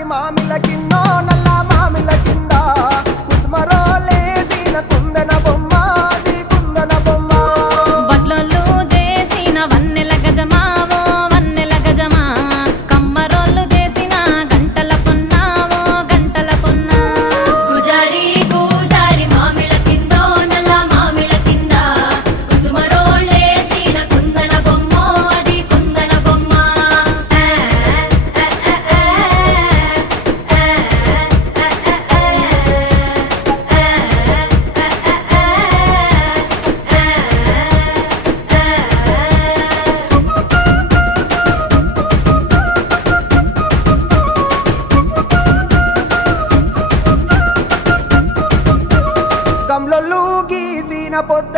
పూజారి మామిల కిన్నో నల్ల మామిల కింద కుసుమరోలేసిన కుందన బొమ్మ అది కుందన బొమ్మ వడ్లొల్లు చేసిన వన్నెల గజమావో వన్నెల గజమా కమ్మరోళ్ళు చేసిన గంటల పొన్నావో గంటల పొన్నా పూజారి పూజారి మామిళ్ళ కిందో నల్ల మామిళ్ళ కింద కుసుమరోళ్ళేసిన కుందన బొమ్మ అది కుందన బొమ్మ గమ్లొల్లు గీసిన పొద్ద